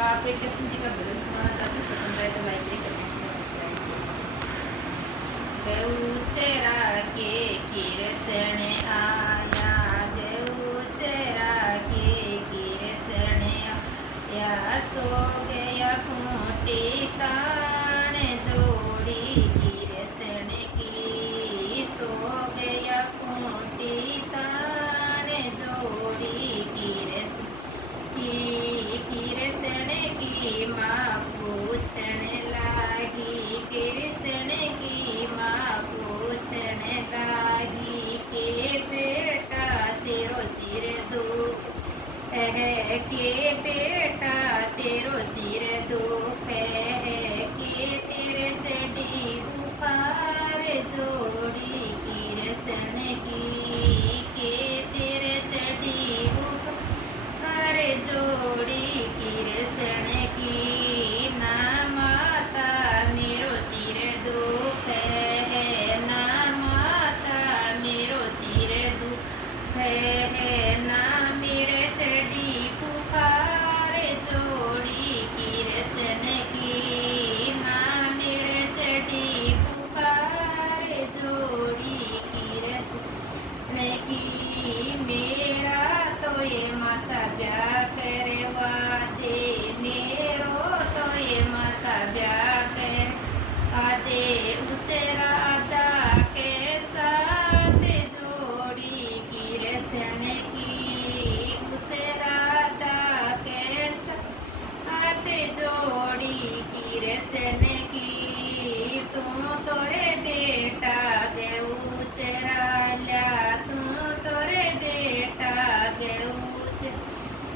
आप एक कृष्ण जी का भजन सुनाना चाहते हो, पसंद आए तो लाइक करें, कमेंट करें, सब्सक्राइब करें। गऊ चेरा के कृष्ण आया, गऊ चेरा के कृष्ण आया, सो गया खूंटी तान जोड़ी कृष्ण की, सो गया खूंटी तान जोड़ी कृष्ण की माँ पूछने लागी, कृष्ण की माँ पूछने लागी के बेटा तेरो सिर दुख है, के बेटा तेरो सिर दुख है, के तेरे चढ़ी बुखार जोड़ी कृष्ण की, के तेरे चढ़ी बुखार जोड़ी कृष्ण की, ना माता मेरो सिर दुख है, ना माता मेरो सिर दुख है, ना मेरे चढ़ी बुखार जोड़ी कृष्ण की, ना मेरे चढ़ी बुखार जोड़ी कृष्ण की। मेरा तो ये माता ब्याह करवा दे, मेरो तो ये माता ब्याह करवा दे, उसे राधा के साथ जोड़ी कृष्ण की, उसे राधा के साथ जोड़ी कृष्ण की। तू तोरे बेटा गऊ चरा ल्या, तू तोरे बेटा गऊ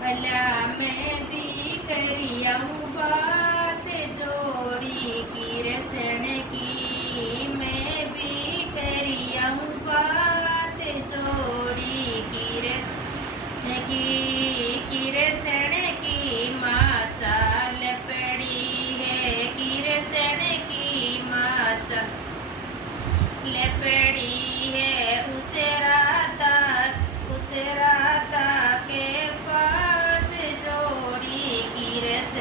भला मैं भी करियाऊँ बात जोड़ी कृष्ण की, मैं भी करियाऊँ बात जोड़ी कृष्ण की, कृष्ण की माँ चाल पड़ी है, कृष्ण की माँ चाल पड़ी है, उसे राधा के पास जोड़ी कृष्ण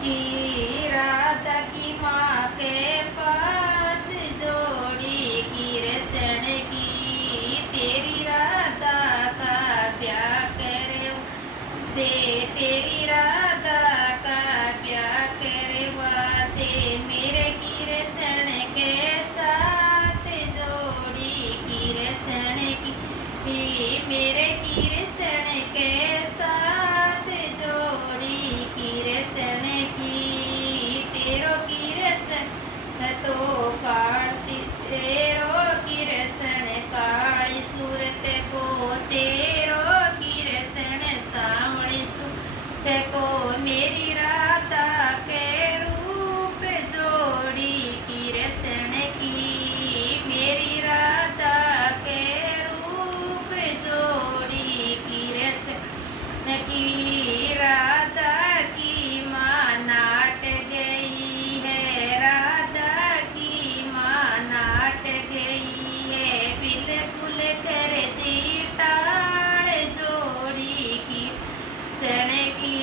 की, राधा की माँ के पास जोड़ी कृष्ण की, तेरी राधा का ब्याह कर दे, तेरी राधा का ब्याह करवा दे, मेरे कृष्ण के साथ जोड़ी कृष्ण की, मेरे कृष्ण के साथ जोड़ी कृष्ण की। तेरो कृष्ण तो काढ़ती, तेरो कृष्ण काली सूरत को, तेरो कृष्ण सांवली सूरत को, मेरी राधा के रूप जोड़ी कृष्ण की, मेरी राधा के रूप जोड़ी कृष्ण की। राधा की माँ नाट गई है, राधा की माँ नाट गई है, बिल्कुल कर दी टाल जोड़ी कृष्ण की,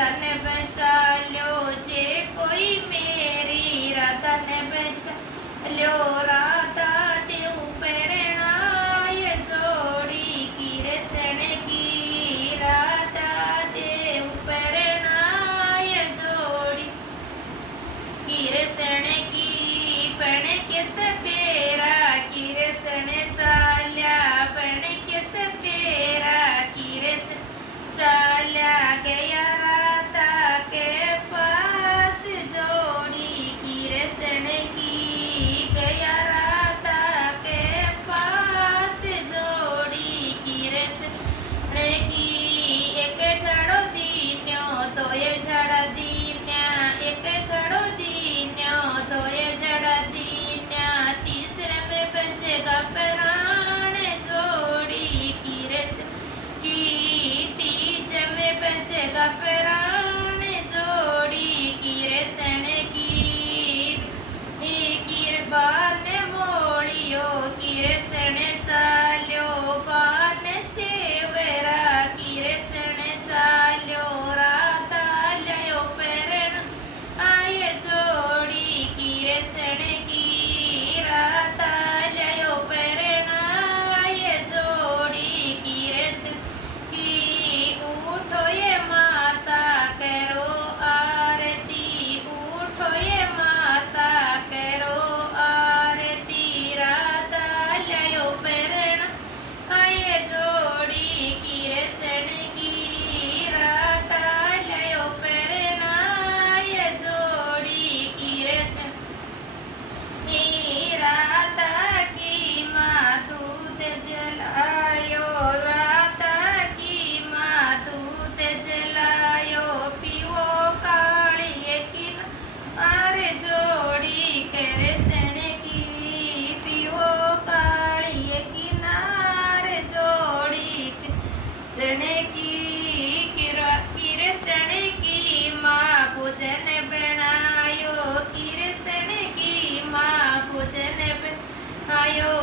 राधा ने बचा लो जे कोई मेरी राधा ने बचा लो राधा देव प्रेरणाय जोड़ी कृष्ण की राधा देव प्रेरणाय जोड़ी कृष्ण की पण किस पेरा कृष्ण चाल्या पण किस पेरा कृष्ण चाल्या गया राधा के पास जोड़ी कृष्ण की गया राधा के पास जोड़ी कृष्ण की एक झाड़ो दीन्यो तो ये झाड़ा दीन्या एक झाड़ो दीन्यो तो ये झाड़ा दीन्या तीसरे में बचेगा प्राण जोड़ी कृष्ण की तीज में बचेगा प्राण जोड़ी कृष्ण की बान मोड़ियो कृष्ण चाल्यो बान सेवरा कृष्ण चाल्यो राधा लयो प्रेरण आय जोड़ी कृष्ण की राधा लयो प्रेरण आय जोड़ी कृष्ण की उठो ये माता करो आरती उठो ये माता करो आरती राधा लयो प्रेरण आय जोड़ी कृष्ण की राधा लयो प्रेरण आय जोड़ी कृष्ण राधा की माँ दूध जलायो राधा की माँ दूध जलायो पीवो काली किनार जोड़ी कृष्ण की पीवो काली किनार जोड़ी कृष्ण की कृष्ण की माँ भोजन बनायो कृष्ण की माँ भोजन बनायो